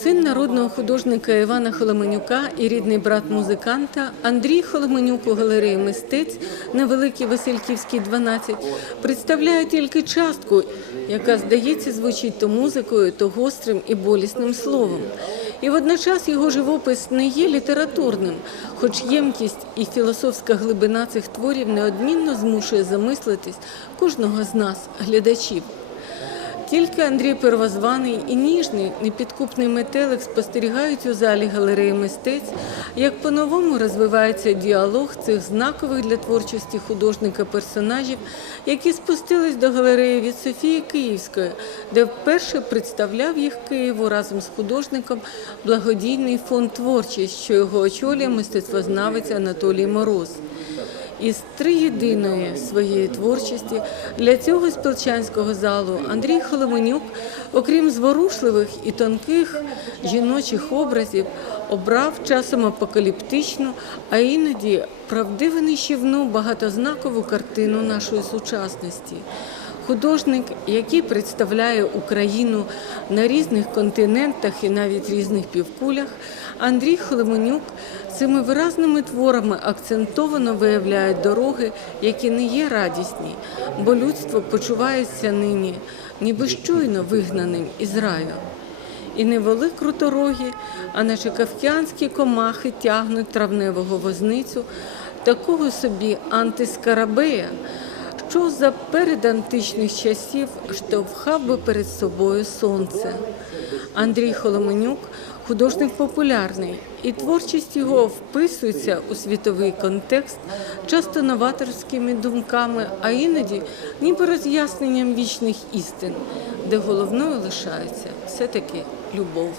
Син народного художника Івана Холоменюка і рідний брат музиканта Андрій Холоменюк у галереї мистець на Великій Васильківській 12 представляє тільки частку, яка, здається, звучить то музикою, то гострим і болісним словом. І водночас його живопис не є літературним, хоч ємкість і філософська глибина цих творів неодмінно змушує замислитись кожного з нас, глядачів. Тільки Андрій Первозваний і ніжний, непідкупний метелик спостерігають у залі галереї мистець, як по-новому розвивається діалог цих знакових для творчості художника персонажів, які спустились до галереї від Софії Київської, де вперше представляв їх Києву разом з художником благодійний фонд творчість, що його очолює мистецтвознавець Анатолій Мороз. Із триєдиної своєї творчості для цього спілчанського залу Андрій Холоменюк, окрім зворушливих і тонких жіночих образів, обрав часом апокаліптичну, а іноді правдиво нищівну багатознакову картину нашої сучасності. Художник, який представляє Україну на різних континентах і навіть різних півкулях, Андрій Холоменюк цими виразними творами акцентовано виявляє дороги, які не є радісні, бо людство почувається нині ніби щойно вигнаним із раю. І не воли круторогі, а наче кавкіанські комахи тягнуть травневого возницю, такого собі антискарабея, що за передантичних часів штовхав би перед собою сонце. Андрій Холоменюк художник популярний, і творчість його вписується у світовий контекст часто новаторськими думками, а іноді ніби роз'ясненням вічних істин, де головною лишається все-таки любов.